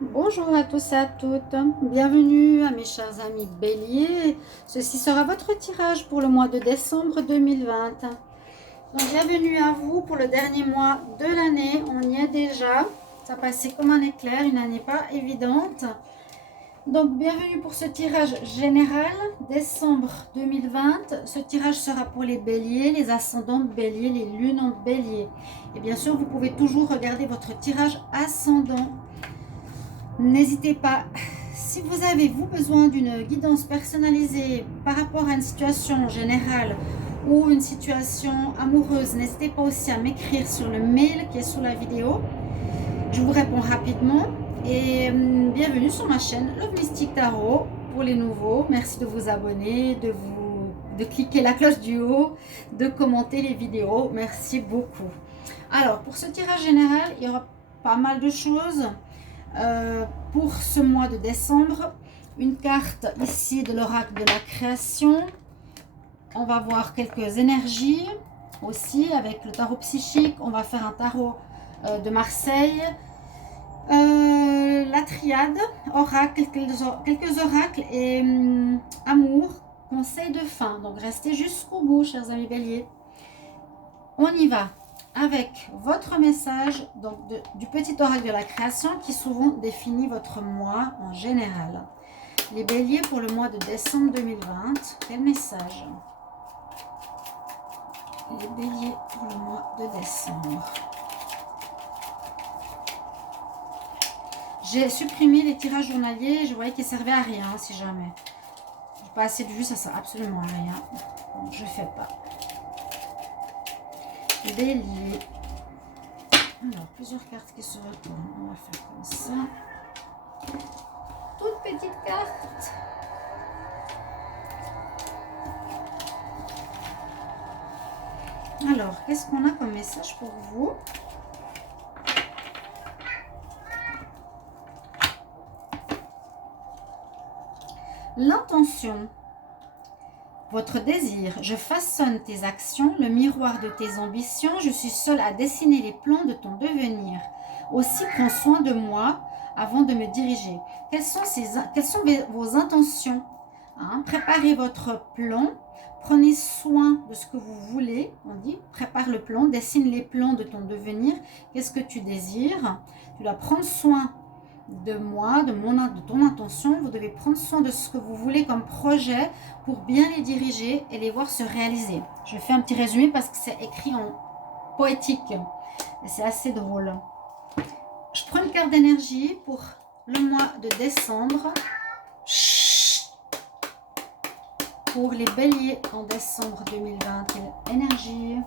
Bonjour à tous et à toutes, bienvenue à mes chers amis Bélier. Ceci sera votre tirage pour le mois de décembre 2020. Donc bienvenue à vous pour le dernier mois de l'année, on y est déjà. Ça passait comme un éclair, une année pas évidente. Donc bienvenue pour ce tirage général, décembre 2020. Ce tirage sera pour les béliers, les ascendants béliers, les lunes en bélier. Et bien sûr, vous pouvez toujours regarder votre tirage ascendant. N'hésitez pas, si vous avez besoin d'une guidance personnalisée par rapport à une situation générale ou une situation amoureuse, n'hésitez pas aussi à m'écrire sur le mail qui est sous la vidéo. Je vous réponds rapidement et bienvenue sur ma chaîne Love Mystic Tarot pour les nouveaux. Merci de vous abonner, de cliquer la cloche du haut, de commenter les vidéos. Merci beaucoup. Alors, pour ce tirage général, il y aura pas mal de choses. Pour ce mois de décembre, une carte ici de l'oracle de la création. On va voir quelques énergies aussi avec le tarot psychique. On va faire un tarot de Marseille. La triade, oracle, quelques oracles et amour, conseil de fin. Donc restez jusqu'au bout, chers amis béliers. On y va avec votre message donc du petit oracle de la création qui souvent définit votre mois en général. Les béliers pour le mois de décembre 2020, quel message? Les béliers pour le mois de décembre. J'ai supprimé les tirages journaliers, je voyais qu'ils servaient à rien si jamais. J'ai pas assez de vue, ça sert absolument à rien. Donc je fais pas. Bélier. Alors, plusieurs cartes qui se retournent. On va faire comme ça. Toute petite carte. Alors, qu'est-ce qu'on a comme message pour vous? L'intention. Votre désir, je façonne tes actions, le miroir de tes ambitions, je suis seule à dessiner les plans de ton devenir. Aussi, prends soin de moi avant de me diriger. Quelles sont vos intentions? Préparez votre plan, prenez soin de ce que vous voulez. On dit, prépare le plan, dessine les plans de ton devenir. Qu'est-ce que tu désires? Tu dois prendre soin de moi, de ton intention. Vous devez prendre soin de ce que vous voulez comme projet pour bien les diriger et les voir se réaliser. Je fais un petit résumé parce que c'est écrit en poétique et c'est assez drôle. Je prends une carte d'énergie pour le mois de décembre. Pour les béliers en décembre 2020, quelle énergie?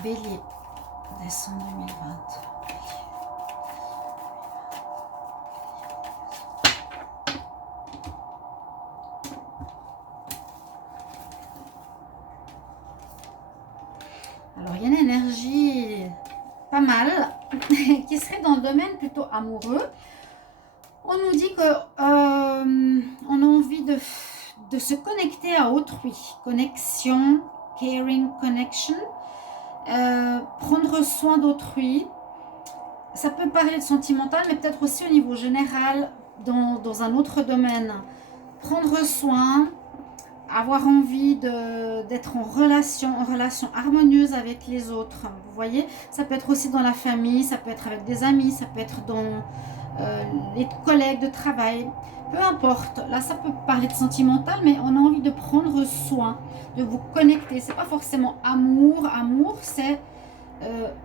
Bélier, décembre 2020. Alors, il y a une énergie pas mal qui serait dans le domaine plutôt amoureux. On nous dit que on a envie de se connecter à autrui. Connexion, caring connection. Prendre soin d'autrui. Ça peut parler de sentimental, mais peut-être aussi au niveau général, dans un autre domaine. Prendre soin, avoir envie d'être en relation harmonieuse avec les autres. Vous voyez, ça peut être aussi dans la famille, ça peut être avec des amis, ça peut être dans les collègues de travail. Peu importe, là ça peut parler de sentimental, mais on a envie de prendre soin, de vous connecter. C'est pas forcément amour, c'est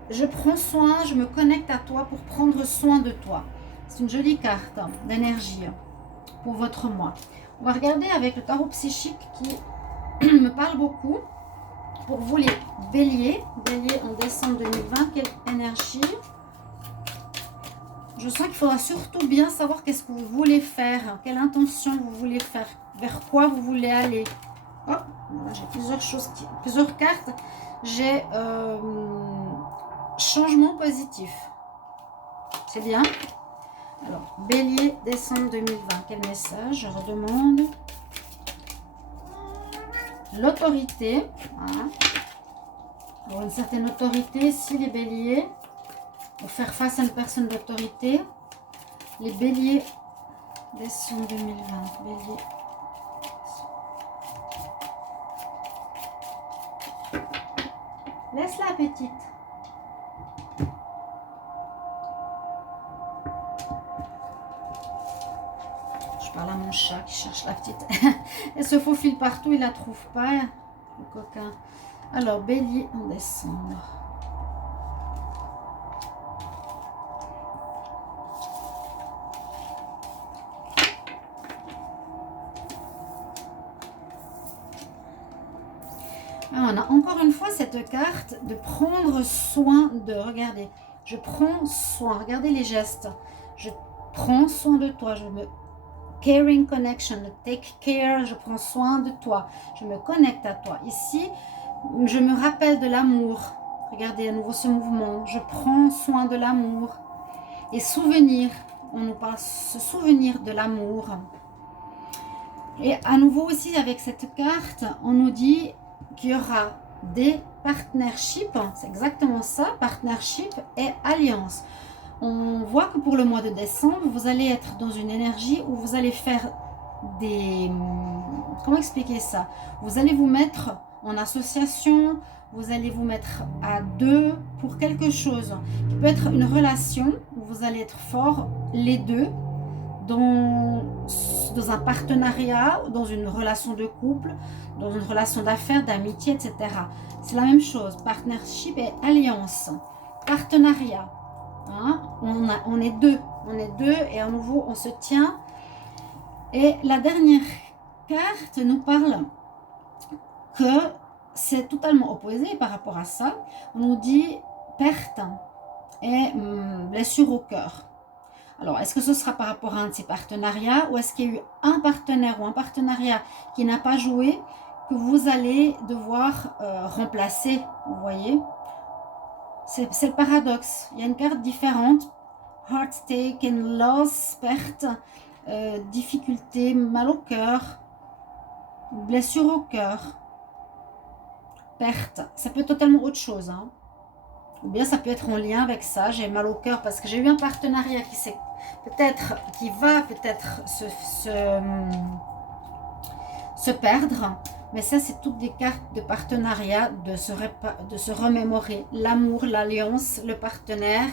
je prends soin, je me connecte à toi pour prendre soin de toi. C'est une jolie carte d'énergie pour votre mois. On va regarder avec le tarot psychique qui me parle beaucoup. Pour vous les béliers, béliers en décembre 2020, quelle énergie? Je sens qu'il faudra surtout bien savoir qu'est-ce que vous voulez faire, quelle intention vous voulez faire, vers quoi vous voulez aller. Oh, j'ai plusieurs cartes. J'ai changement positif. C'est bien. Alors, bélier, décembre 2020. Quel message? Je redemande. L'autorité. Voilà. Avoir une certaine autorité ici, les béliers. Ou faire face à une personne d'autorité. Les béliers, décembre 2020, bélier. Laisse-la, petite. Je parle à mon chat qui cherche la petite. Elle se faufile partout, il la trouve pas, le coquin. Alors, bélier en décembre. Ah, on a encore une fois cette carte de prendre soin de. Regardez, je prends soin. Regardez les gestes. Je prends soin de toi. Je me caring connection, take care. Je prends soin de toi. Je me connecte à toi. Ici, je me rappelle de l'amour. Regardez à nouveau ce mouvement. Je prends soin de l'amour. Et souvenir. On nous parle se souvenir de l'amour. Et à nouveau aussi avec cette carte, on nous dit qu'il y aura des partnerships, c'est exactement ça, partnership et alliance. On voit que pour le mois de décembre, vous allez être dans une énergie où vous allez faire des... Comment expliquer ça? Vous allez vous mettre en association, vous allez vous mettre à deux pour quelque chose qui peut être une relation où vous allez être forts les deux dans un partenariat, dans une relation de couple, dans une relation d'affaires, d'amitié, etc. C'est la même chose, partnership et alliance, partenariat. Hein? On est deux et à nouveau on se tient. Et la dernière carte nous parle que c'est totalement opposé par rapport à ça. On nous dit perte et blessure au cœur. Alors, est-ce que ce sera par rapport à un de ces partenariats ou est-ce qu'il y a eu un partenaire ou un partenariat qui n'a pas joué que vous allez devoir remplacer, vous voyez? C'est le paradoxe. Il y a une carte différente. Heartache and loss, perte, difficulté, mal au cœur, blessure au cœur, perte. Ça peut être totalement autre chose, hein. Ou bien ça peut être en lien avec ça. J'ai mal au cœur parce que j'ai eu un partenariat qui va peut-être se perdre. Mais ça, c'est toutes des cartes de partenariat, de se remémorer l'amour, l'alliance, le partenaire,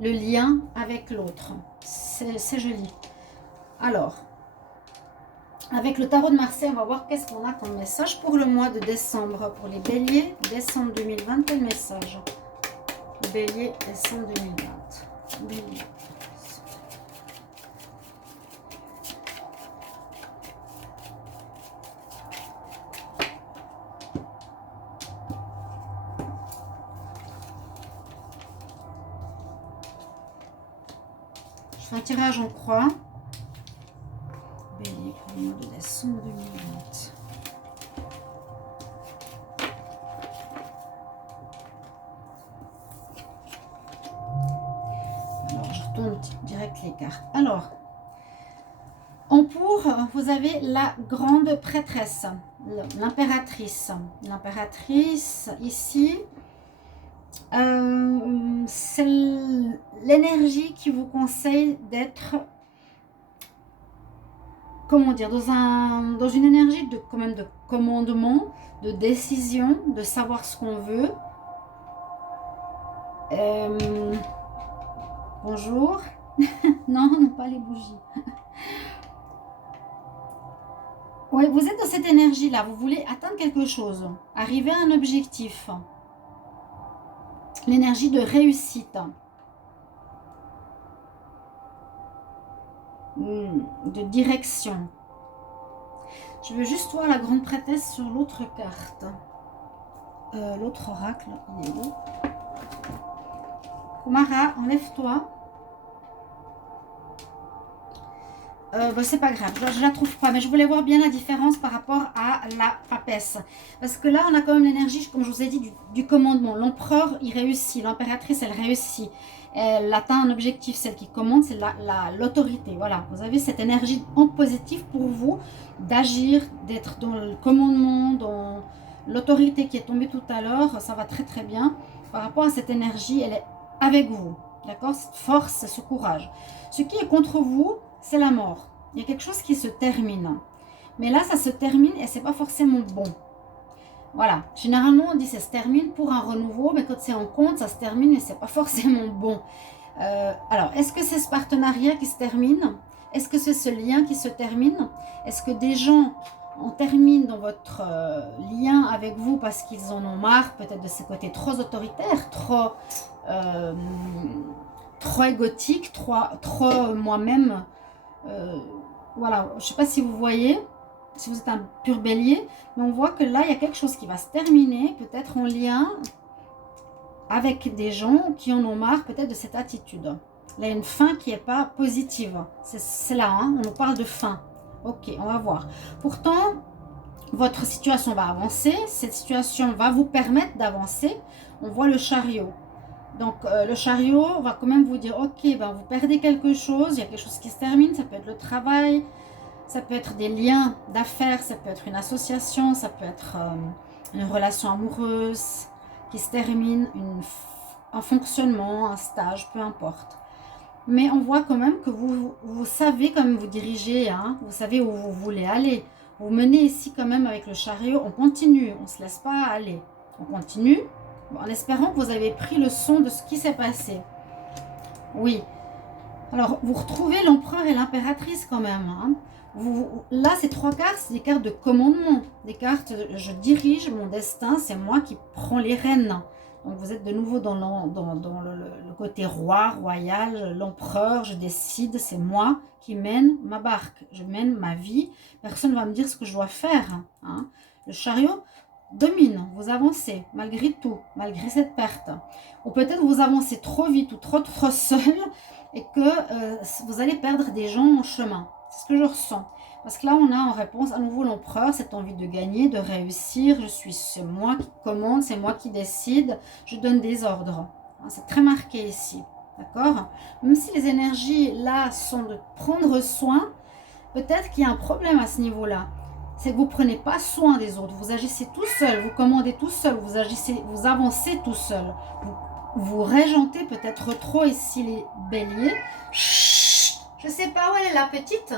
le lien avec l'autre. C'est joli. Alors, avec le tarot de Marseille, on va voir qu'est-ce qu'on a comme message pour le mois de décembre. Pour les béliers, décembre 2020, quel message? Bélier, décembre 2020. Bélier. Je fais un tirage en croix. Bélier, pour le mois de décembre 2020. Direct les cartes. Alors, en pour, vous avez la grande prêtresse, l'impératrice. L'impératrice, ici, c'est l'énergie qui vous conseille d'être, comment dire, dans une énergie de, quand même, de commandement, de décision, de savoir ce qu'on veut. Bonjour. Non, non, pas les bougies. Oui, vous êtes dans cette énergie-là. Vous voulez atteindre quelque chose, arriver à un objectif. L'énergie de réussite. De direction. Je veux juste voir la grande prêtresse sur l'autre carte. L'autre oracle, il est où? Kumara, enlève-toi. C'est pas grave, je la trouve pas, mais je voulais voir bien la différence par rapport à la papesse, parce que là on a quand même l'énergie, comme je vous ai dit, du commandement. L'empereur il réussit, l'impératrice elle réussit, elle atteint un objectif, celle qui commande c'est l'autorité. Voilà, vous avez cette énergie en positif pour vous d'agir, d'être dans le commandement, dans L'autorité qui est tombée tout à l'heure, ça va très très bien. Par rapport à cette énergie, elle est avec vous. D'accord? Cette force, ce courage. Ce qui est contre vous, c'est la mort. Il y a quelque chose qui se termine. Mais là, ça se termine et c'est pas forcément bon. Voilà. Généralement, on dit ça se termine pour un renouveau, mais quand c'est en compte, ça se termine et c'est pas forcément bon. Alors, est-ce que c'est ce partenariat qui se termine? Est-ce que c'est ce lien qui se termine? Est-ce que des gens en terminent dans votre lien avec vous parce qu'ils en ont marre, peut-être de ces côtés trop autoritaires, euh, trop égotiques, trop moi-même. Voilà, je ne sais pas si vous voyez, si vous êtes un pur bélier, mais on voit que là, il y a quelque chose qui va se terminer, peut-être en lien avec des gens qui en ont marre peut-être de cette attitude. Là, il y a une fin qui n'est pas positive. C'est là, hein, on nous parle de fin. Ok, on va voir. Pourtant, votre situation va avancer. Cette situation va vous permettre d'avancer. On voit le chariot. Donc, le chariot va quand même vous dire, ok, ben, vous perdez quelque chose, il y a quelque chose qui se termine, ça peut être le travail, ça peut être des liens d'affaires, ça peut être une association, ça peut être une relation amoureuse qui se termine, un fonctionnement, un stage, peu importe. Mais on voit quand même que vous savez quand même vous diriger, hein, vous savez où vous voulez aller. Vous menez ici quand même avec le chariot, on continue, on ne se laisse pas aller. On continue, en espérant que vous avez pris le son de ce qui s'est passé. Oui. Alors, vous retrouvez l'empereur et l'impératrice quand même, hein. Là, ces trois cartes, c'est des cartes de commandement. Des cartes, je dirige mon destin, c'est moi qui prends les rênes. Donc, vous êtes de nouveau dans le côté roi, royal, l'empereur, je décide, c'est moi qui mène ma barque. Je mène ma vie, personne ne va me dire ce que je dois faire, hein. Le chariot domine, vous avancez, malgré tout, malgré cette perte. Ou peut-être vous avancez trop vite ou trop seul et que vous allez perdre des gens en chemin. C'est ce que je ressens. Parce que là, on a en réponse à nouveau l'empereur, cette envie de gagner, de réussir. C'est moi qui commande, c'est moi qui décide. Je donne des ordres. C'est très marqué ici. D'accord? Même si les énergies là sont de prendre soin, peut-être qu'il y a un problème à ce niveau-là. C'est que vous ne prenez pas soin des autres. Vous agissez tout seul, vous commandez tout seul, vous avancez tout seul. Vous régentez peut-être trop ici les béliers. Chut, je ne sais pas où elle est la petite.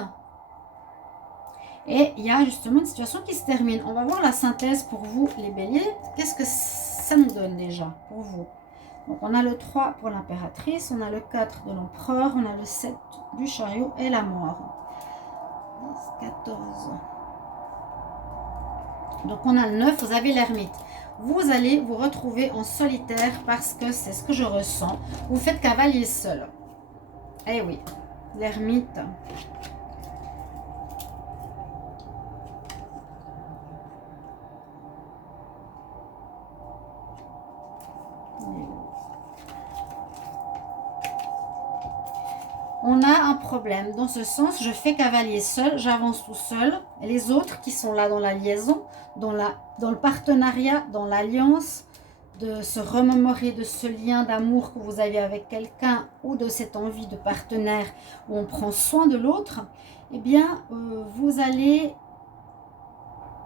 Et il y a justement une situation qui se termine. On va voir la synthèse pour vous, les béliers. Qu'est-ce que ça nous donne déjà pour vous? Donc, on a le 3 pour l'impératrice, on a le 4 de l'empereur, on a le 7 du chariot et la mort. 10, 14. Donc, on a le 9, vous avez l'ermite. Vous allez vous retrouver en solitaire parce que c'est ce que je ressens. Vous faites cavalier seul. Eh oui, l'ermite. On a un problème. Dans ce sens, je fais cavalier seul, j'avance tout seul. Et les autres qui sont là dans la liaison, dans le partenariat, dans l'alliance, de se remémorer de ce lien d'amour que vous avez avec quelqu'un ou de cette envie de partenaire où on prend soin de l'autre, eh bien, vous allez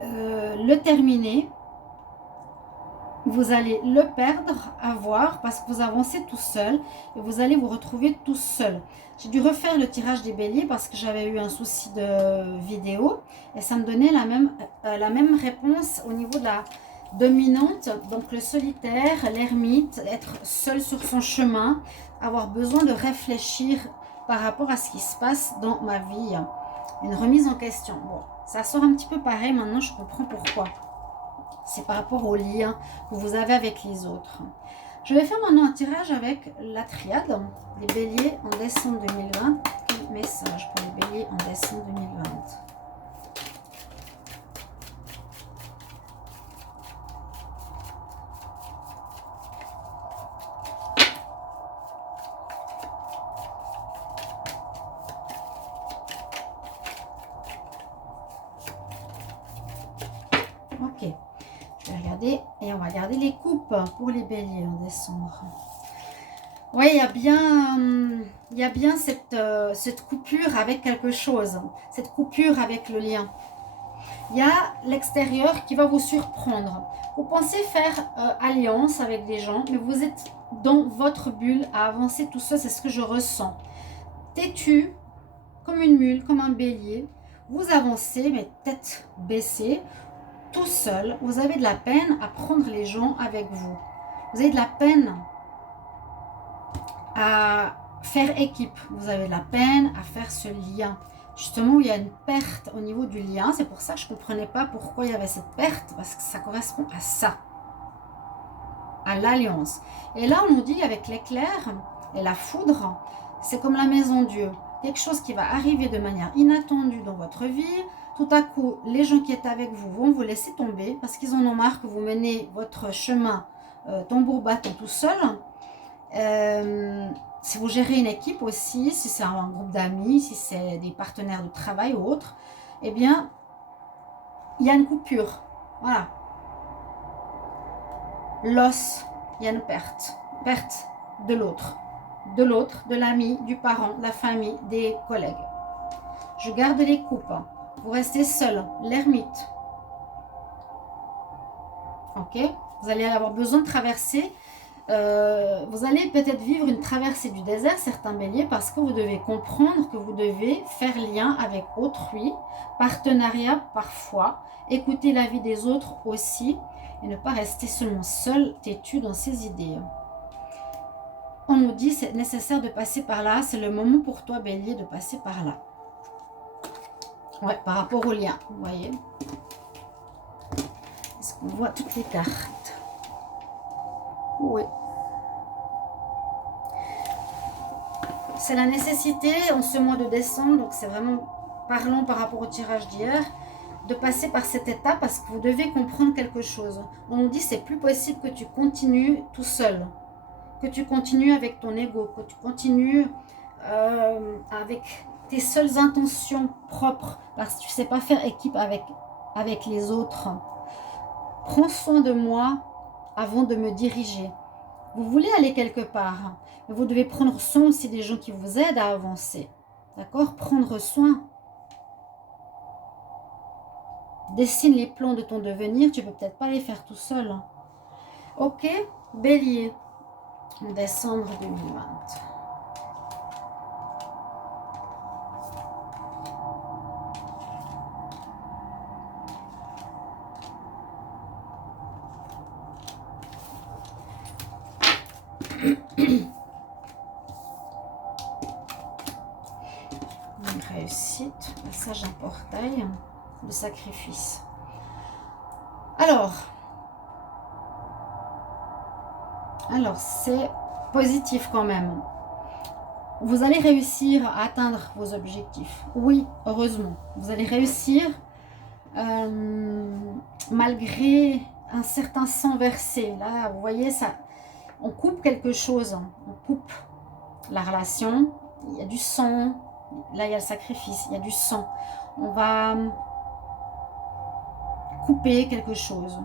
le terminer. Vous allez le perdre, avoir, parce que vous avancez tout seul et vous allez vous retrouver tout seul. J'ai dû refaire le tirage des béliers parce que j'avais eu un souci de vidéo et ça me donnait la même réponse au niveau de la dominante. Donc le solitaire, l'ermite, être seul sur son chemin, avoir besoin de réfléchir par rapport à ce qui se passe dans ma vie. Une remise en question. Bon, ça sort un petit peu pareil, maintenant je comprends pourquoi. C'est par rapport au lien que vous avez avec les autres. Je vais faire maintenant un tirage avec la triade, les béliers en décembre 2020. Quel message pour les béliers en décembre 2020? Ok. Je vais regarder et on va regarder les coupes pour les béliers en décembre. Oui, il y a bien cette coupure avec quelque chose, cette coupure avec le lien. Il y a l'extérieur qui va vous surprendre. Vous pensez faire alliance avec des gens, mais vous êtes dans votre bulle à avancer tout seul, c'est ce que je ressens. Têtu, comme une mule, comme un bélier, vous avancez, mais tête baissée, tout seul. Vous avez de la peine à prendre les gens avec vous. Vous avez de la peine à faire équipe. Vous avez de la peine à faire ce lien. Justement, il y a une perte au niveau du lien. C'est pour ça que je ne comprenais pas pourquoi il y avait cette perte, parce que ça correspond à ça, à l'alliance. Et là, on nous dit avec l'éclair et la foudre, c'est comme la maison Dieu. Quelque chose qui va arriver de manière inattendue dans votre vie. Tout à coup, les gens qui étaient avec vous vont vous laisser tomber parce qu'ils en ont marre que vous menez votre chemin tambour battant tout seul. Si vous gérez une équipe aussi, si c'est un groupe d'amis, si c'est des partenaires de travail ou autre, eh bien, il y a une coupure. Voilà. L'os, il y a une perte. Perte de l'autre, de l'ami, du parent, de la famille, des collègues. Je garde les coupes. Vous restez seul, l'ermite. Ok? Vous allez avoir besoin de traverser. Vous allez peut-être vivre une traversée du désert, certains béliers, parce que vous devez comprendre que vous devez faire lien avec autrui, partenariat parfois, écouter l'avis des autres aussi, et ne pas rester seulement seul, têtu dans ses idées. On nous dit c'est nécessaire de passer par là, c'est le moment pour toi bélier de passer par là. Ouais, par rapport au lien, vous voyez. Est-ce qu'on voit toutes les cartes? Oui. C'est la nécessité en ce mois de décembre, donc c'est vraiment parlant par rapport au tirage d'hier, de passer par cette étape parce que vous devez comprendre quelque chose. On nous dit c'est plus possible que tu continues tout seul, que tu continues avec ton ego, que tu continues avec tes seules intentions propres parce que tu ne sais pas faire équipe avec les autres. Prends soin de moi avant de me diriger. Vous voulez aller quelque part, mais vous devez prendre soin aussi des gens qui vous aident à avancer. D'accord? Prendre soin. Dessine les plans de ton devenir, tu ne peux peut-être pas les faire tout seul. Ok? Bélier, en décembre 2020. Une réussite, passage d'un portail de sacrifice. Alors c'est positif quand même. Vous allez réussir à atteindre vos objectifs. Oui, heureusement. Vous allez réussir malgré un certain sang versé. Là, vous voyez, ça, on coupe quelque chose. On coupe la relation. Il y a du sang. Là, il y a le sacrifice. Il y a du sang. On va couper quelque chose.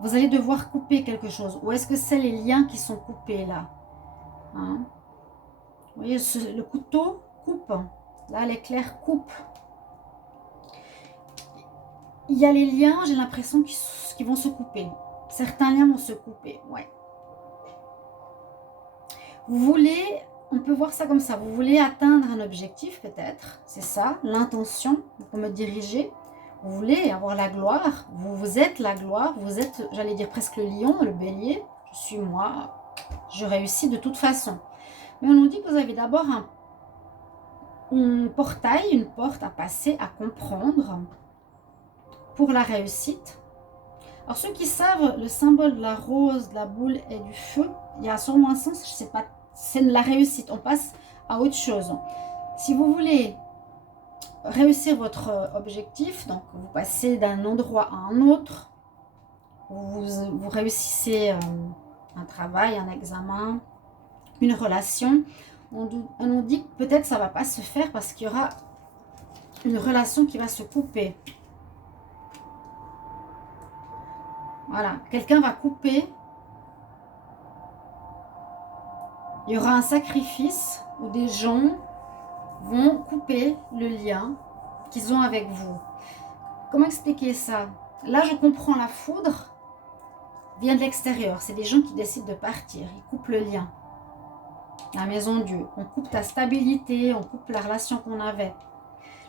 Vous allez devoir couper quelque chose. Ou est-ce que c'est les liens qui sont coupés là? Hein? Vous voyez, le couteau coupe. Là, l'éclair coupe. Il y a les liens, j'ai l'impression qu'ils vont se couper. Certains liens vont se couper, ouais. Vous voulez, on peut voir ça comme ça, vous voulez atteindre un objectif peut-être, c'est ça, l'intention pour me diriger. Vous voulez avoir la gloire, vous êtes la gloire, vous êtes, j'allais dire presque le lion, le bélier. Je suis moi, je réussis de toute façon. Mais on nous dit que vous avez d'abord un portail, une porte à passer, à comprendre pour la réussite. Alors ceux qui savent le symbole de la rose, de la boule et du feu, il y a sûrement un sens, je ne sais pas, c'est la réussite, on passe à autre chose. Si vous voulez réussir votre objectif, donc vous passez d'un endroit à un autre, vous réussissez un travail, un examen, une relation, on nous dit que peut-être ça ne va pas se faire parce qu'il y aura une relation qui va se couper. Voilà, quelqu'un va couper. Il y aura un sacrifice où des gens vont couper le lien qu'ils ont avec vous. Comment expliquer ça? Là, je comprends, la foudre vient de l'extérieur. C'est des gens qui décident de partir. Ils coupent le lien. La maison Dieu. On coupe ta stabilité, on coupe la relation qu'on avait.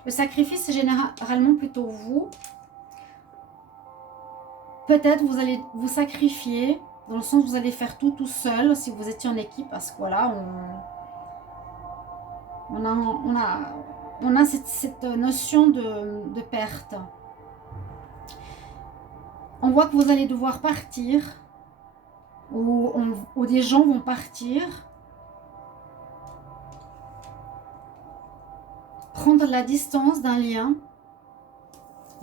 Le sacrifice, c'est généralement plutôt vous. Peut-être vous allez vous sacrifier, dans le sens où vous allez faire tout seul, si vous étiez en équipe, parce que voilà, on a cette notion de perte. On voit que vous allez devoir partir, ou des gens vont partir, prendre la distance d'un lien,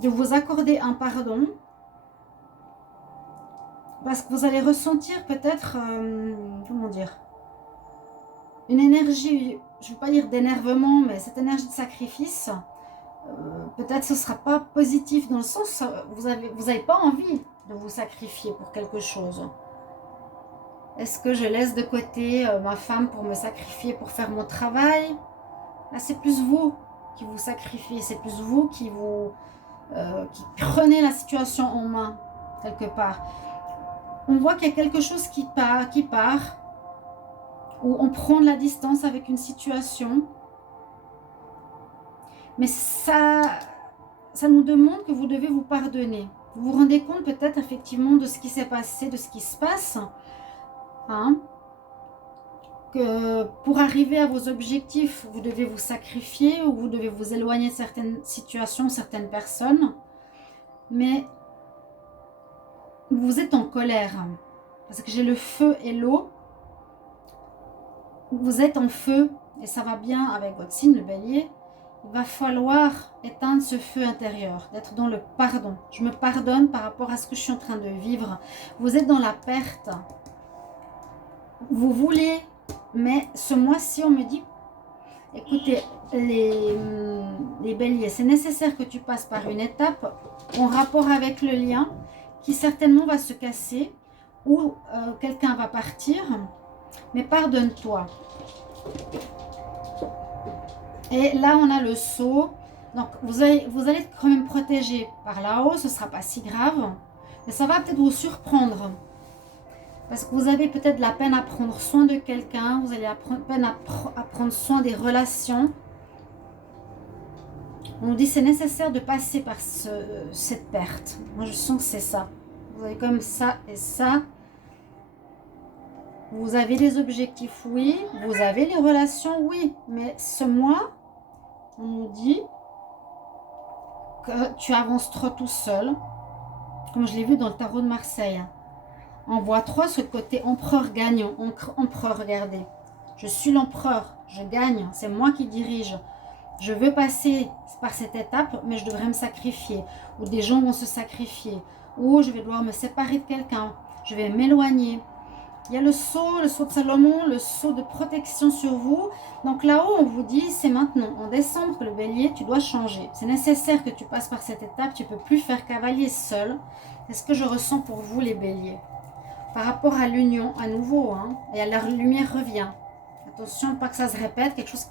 de vous accorder un pardon, parce que vous allez ressentir peut-être, comment dire, une énergie, je ne veux pas dire d'énervement, mais cette énergie de sacrifice, peut-être ce ne sera pas positif, dans le sens où vous n'avez pas envie de vous sacrifier pour quelque chose. Est-ce que je laisse de côté ma femme pour me sacrifier, pour faire mon travail? Là, c'est plus vous qui vous sacrifiez, c'est plus vous qui prenez la situation en main, quelque part. On voit qu'il y a quelque chose qui part, où on prend de la distance avec une situation. Mais ça nous demande que vous devez vous pardonner. Vous vous rendez compte peut-être effectivement de ce qui s'est passé, de ce qui se passe, hein? Que pour arriver à vos objectifs, vous devez vous sacrifier ou vous devez vous éloigner de certaines situations, certaines personnes. Mais vous êtes en colère, parce que j'ai le feu et l'eau. Vous êtes en feu et ça va bien avec votre signe, le bélier. Il va falloir éteindre ce feu intérieur, d'être dans le pardon. Je me pardonne par rapport à ce que je suis en train de vivre. Vous êtes dans la perte. Vous voulez, mais ce mois-ci, on me dit, écoutez, les béliers, c'est nécessaire que tu passes par une étape en rapport avec le lien qui certainement va se casser ou quelqu'un va partir, mais pardonne-toi. Et là, on a le sceau. Donc, vous allez être quand même protégé par là-haut. Ce ne sera pas si grave. Mais ça va peut-être vous surprendre. Parce que vous avez peut-être la peine à prendre soin de quelqu'un. Vous avez la peine à prendre soin des relations. On nous dit que c'est nécessaire de passer par cette perte. Moi, je sens que c'est ça. Vous avez comme ça et ça. Vous avez des objectifs, oui. Vous avez les relations, oui. Mais ce mois, on nous dit que tu avances trop tout seul. Comme je l'ai vu dans le tarot de Marseille. On voit 3 sur le côté empereur gagnant. Empereur, regardez. Je suis l'empereur. Je gagne. C'est moi qui dirige. Je veux passer par cette étape, mais je devrais me sacrifier. Ou des gens vont se sacrifier. Ou je vais devoir me séparer de quelqu'un. Je vais m'éloigner. Il y a le sceau de Salomon, le sceau de protection sur vous. Donc là-haut, on vous dit, c'est maintenant, en décembre, que le bélier, tu dois changer. C'est nécessaire que tu passes par cette étape. Tu ne peux plus faire cavalier seul. C'est ce que je ressens pour vous, les béliers. Par rapport à l'union, à nouveau, hein, et à la lumière revient. Attention, pas que ça se répète, quelque chose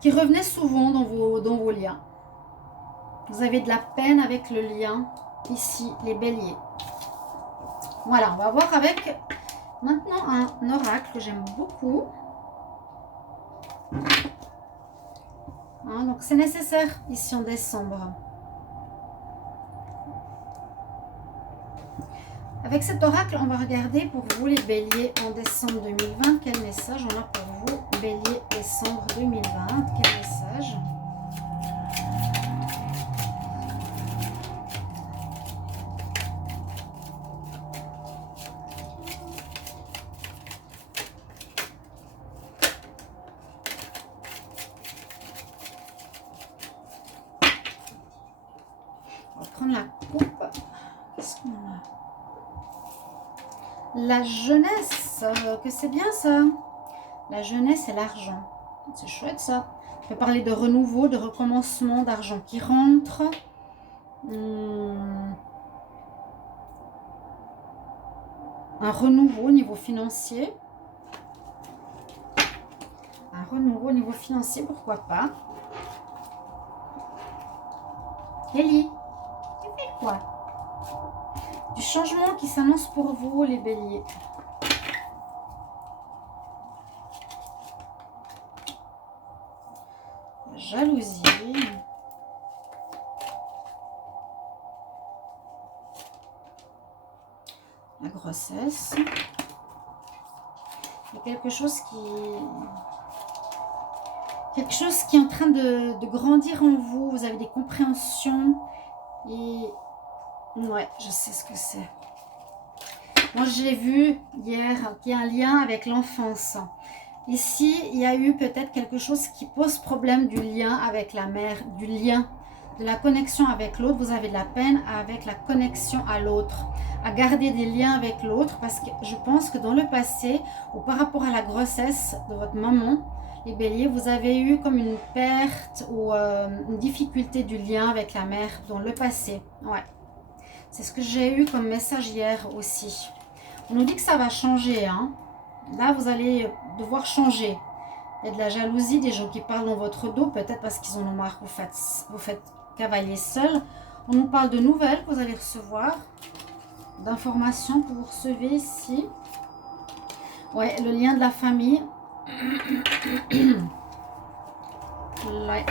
qui revenait souvent dans vos liens. Vous avez de la peine avec le lien, ici, les béliers. Voilà, on va voir avec maintenant un oracle que j'aime beaucoup. Hein, donc c'est nécessaire ici en décembre. Avec cet oracle, on va regarder pour vous les béliers en décembre 2020. Quel message on a pour vous, bélier décembre 2020? Quel message? On va prendre la coupe. Qu'est-ce qu'on a? La jeunesse, que c'est bien ça. La jeunesse et l'argent. C'est chouette ça. On peut parler de renouveau, de recommencement, d'argent qui rentre. Un renouveau au niveau financier. Un renouveau au niveau financier, pourquoi pas. Kelly, tu fais quoi? Du changement qui s'annonce pour vous, les béliers. La jalousie. La grossesse. Il y a quelque chose qui est en train de grandir en vous. Vous avez des compréhensions. Et ouais, je sais ce que c'est. Moi, j'ai vu hier qu'il y a un lien avec l'enfance. Ici, il y a eu peut-être quelque chose qui pose problème du lien avec la mère, du lien, de la connexion avec l'autre. Vous avez de la peine avec la connexion à l'autre, à garder des liens avec l'autre, parce que je pense que dans le passé, ou par rapport à la grossesse de votre maman, les béliers, vous avez eu comme une perte ou une difficulté du lien avec la mère dans le passé. Ouais. C'est ce que j'ai eu comme message hier aussi. On nous dit que ça va changer, hein. Là, vous allez devoir changer. Il y a de la jalousie, des gens qui parlent dans votre dos, peut-être parce qu'ils en ont marre que vous faites cavalier seul. On nous parle de nouvelles que vous allez recevoir, d'informations que vous recevez ici. Ouais, le lien de la famille. Ouais.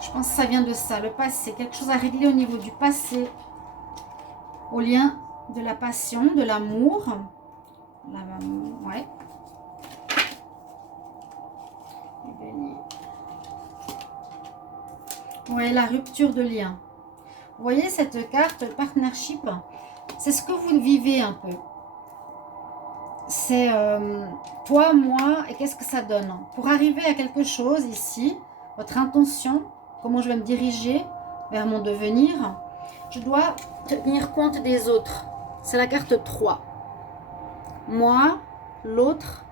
Je pense que ça vient de ça, le passé. Quelque chose à régler au niveau du passé, au lien de la passion, de l'amour. Ouais. Ouais, la rupture de lien. Vous voyez cette carte, le partnership, c'est ce que vous vivez un peu. C'est toi, moi, et qu'est-ce que ça donne? Pour arriver à quelque chose ici, votre intention, comment je vais me diriger vers mon devenir, je dois tenir compte des autres. C'est la carte 3. Moi, l'autre,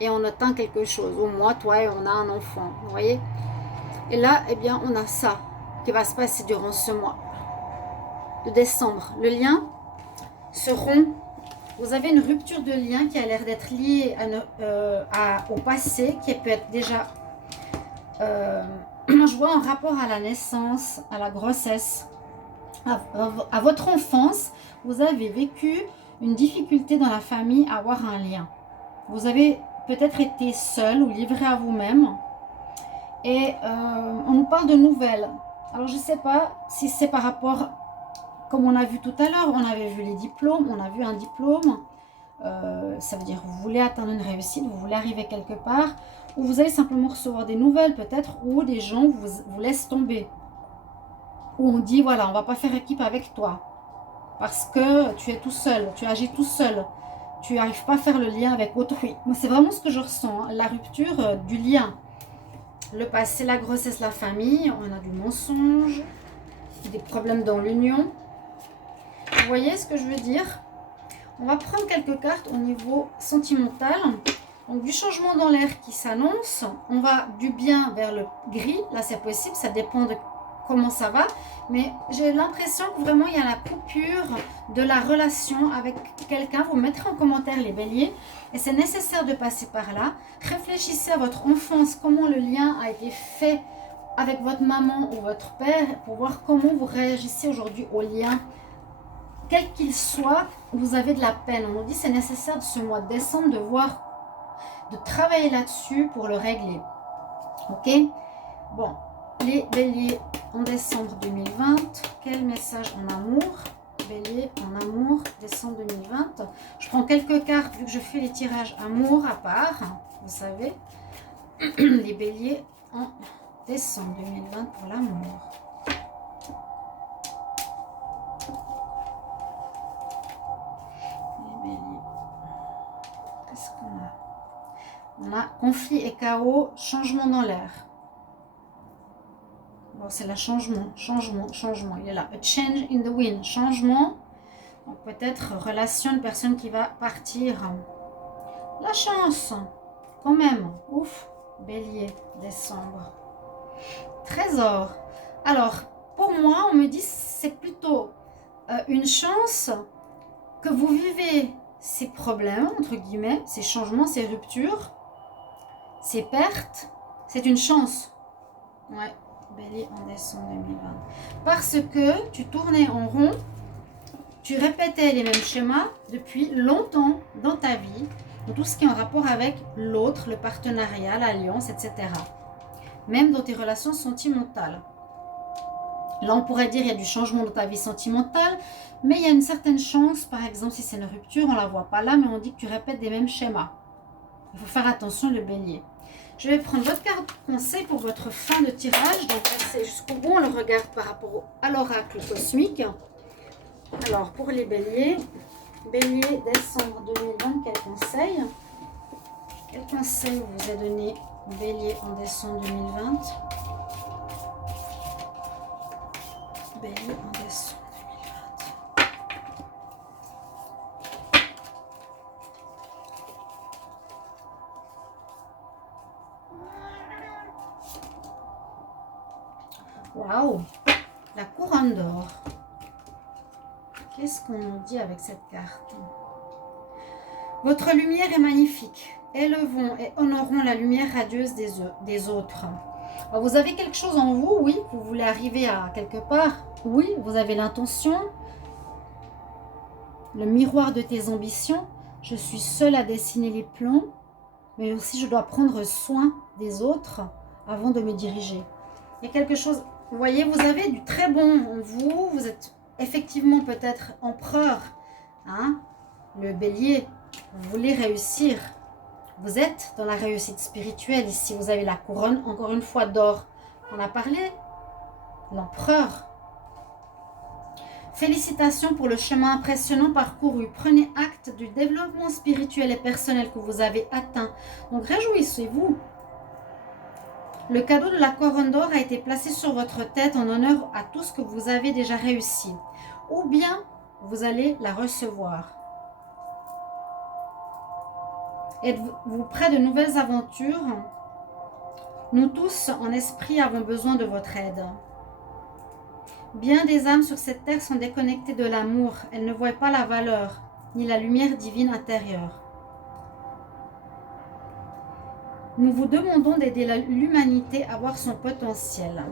et on atteint quelque chose. Ou moi, toi, et on a un enfant. Vous voyez? Et là, eh bien, on a ça qui va se passer durant ce mois de décembre. Le lien se rompt. Vous avez une rupture de lien qui a l'air d'être liée au passé, qui peut être déjà, je vois, en rapport à la naissance, à la grossesse, à votre enfance. Vous avez vécu une difficulté dans la famille à avoir un lien. Vous avez peut-être été seul ou livré à vous-même. Et on nous parle de nouvelles. Alors, je ne sais pas si c'est par rapport, comme on a vu tout à l'heure, on avait vu les diplômes, on a vu un diplôme. Ça veut dire que vous voulez atteindre une réussite, vous voulez arriver quelque part, ou vous allez simplement recevoir des nouvelles peut-être, ou des gens vous laissent tomber. Où on dit, voilà, on ne va pas faire équipe avec toi. Parce que tu es tout seul, tu agis tout seul. Tu n'arrives pas à faire le lien avec autrui. Moi, c'est vraiment ce que je ressens, hein, la rupture du lien. Le passé, la grossesse, la famille, on a du mensonge, des problèmes dans l'union. Vous voyez ce que je veux dire? On va prendre quelques cartes au niveau sentimental. Donc du changement dans l'air qui s'annonce. On va du bien vers le gris. Là, c'est possible, ça dépend de comment ça va. Mais j'ai l'impression que vraiment, il y a la coupure de la relation avec quelqu'un. Vous mettrez en commentaire les béliers. Et c'est nécessaire de passer par là. Réfléchissez à votre enfance, comment le lien a été fait avec votre maman ou votre père, pour voir comment vous réagissez aujourd'hui au lien. Quel qu'il soit, vous avez de la peine. On nous dit que c'est nécessaire de ce mois de décembre de travailler là-dessus pour le régler. Ok? Bon, les béliers en décembre 2020, quel message en amour? Bélier en amour, décembre 2020. Je prends quelques cartes vu que je fais les tirages amour à part, vous savez. Les béliers en décembre 2020 pour l'amour. Les béliers. Qu'est-ce qu'on a? On a conflit et chaos, changement dans l'air. Bon, c'est le changement. Il est là. A change in the wind. Changement. Donc peut-être relation, une personne qui va partir. La chance. Quand même. Ouf. Bélier, décembre. Trésor. Alors, pour moi, on me dit c'est plutôt une chance que vous vivez ces problèmes, entre guillemets, ces changements, ces ruptures, ces pertes. C'est une chance. Ouais. Bélier en décembre 2020. Parce que tu tournais en rond, tu répétais les mêmes schémas depuis longtemps dans ta vie, dans tout ce qui est en rapport avec l'autre, le partenariat, l'alliance, etc. Même dans tes relations sentimentales. Là, on pourrait dire qu'il y a du changement dans ta vie sentimentale, mais il y a une certaine chance, par exemple, si c'est une rupture, on ne la voit pas là, mais on dit que tu répètes des mêmes schémas. Il faut faire attention, le bélier. Je vais prendre votre carte conseil pour votre fin de tirage. Donc, c'est jusqu'au bout, on le regarde par rapport à l'oracle cosmique. Alors, pour les béliers, bélier décembre 2020, quel conseil? Quel conseil vous a donné bélier en décembre 2020? Bélier en décembre 2020. Waouh, la couronne d'or. Qu'est-ce qu'on nous dit avec cette carte? Votre lumière est magnifique. Élevons et honorons la lumière radieuse des autres. Alors, vous avez quelque chose en vous, oui. Vous voulez arriver à quelque part, oui. Vous avez l'intention. Le miroir de tes ambitions. Je suis seule à dessiner les plans. Mais aussi, je dois prendre soin des autres avant de me diriger. Il y a quelque chose... Vous voyez, vous avez du très bon en vous. Vous êtes effectivement peut-être empereur. Hein? Le bélier, vous voulez réussir. Vous êtes dans la réussite spirituelle ici. Vous avez la couronne, encore une fois, d'or. On a parlé. L'empereur. Félicitations pour le chemin impressionnant parcouru. Prenez acte du développement spirituel et personnel que vous avez atteint. Donc réjouissez-vous. Le cadeau de la couronne d'or a été placé sur votre tête en honneur à tout ce que vous avez déjà réussi. Ou bien vous allez la recevoir. Êtes-vous prêt de nouvelles aventures? Nous tous, en esprit, avons besoin de votre aide. Bien des âmes sur cette terre sont déconnectées de l'amour. Elles ne voient pas la valeur, ni la lumière divine intérieure. Nous vous demandons d'aider l'humanité à voir son potentiel.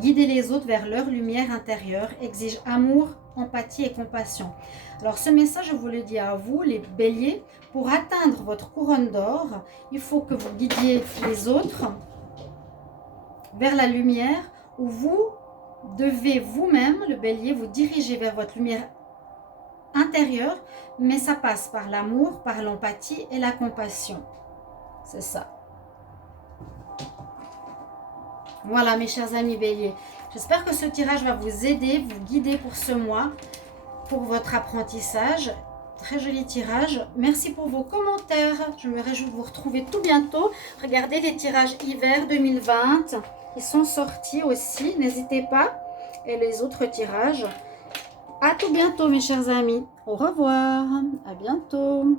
Guider les autres vers leur lumière intérieure exige amour, empathie et compassion. Alors ce message, je vous le dis à vous, les béliers, pour atteindre votre couronne d'or, il faut que vous guidiez les autres vers la lumière où vous devez vous-même, le bélier, vous diriger vers votre lumière intérieure, mais ça passe par l'amour, par l'empathie et la compassion. C'est ça. Voilà mes chers amis béliers, j'espère que ce tirage va vous aider, vous guider pour ce mois, pour votre apprentissage. Très joli tirage. Merci pour vos commentaires. Je me réjouis de vous retrouver tout bientôt. Regardez les tirages hiver 2020. Ils sont sortis aussi. N'hésitez pas. Et les autres tirages. À tout bientôt mes chers amis. Au revoir. À bientôt.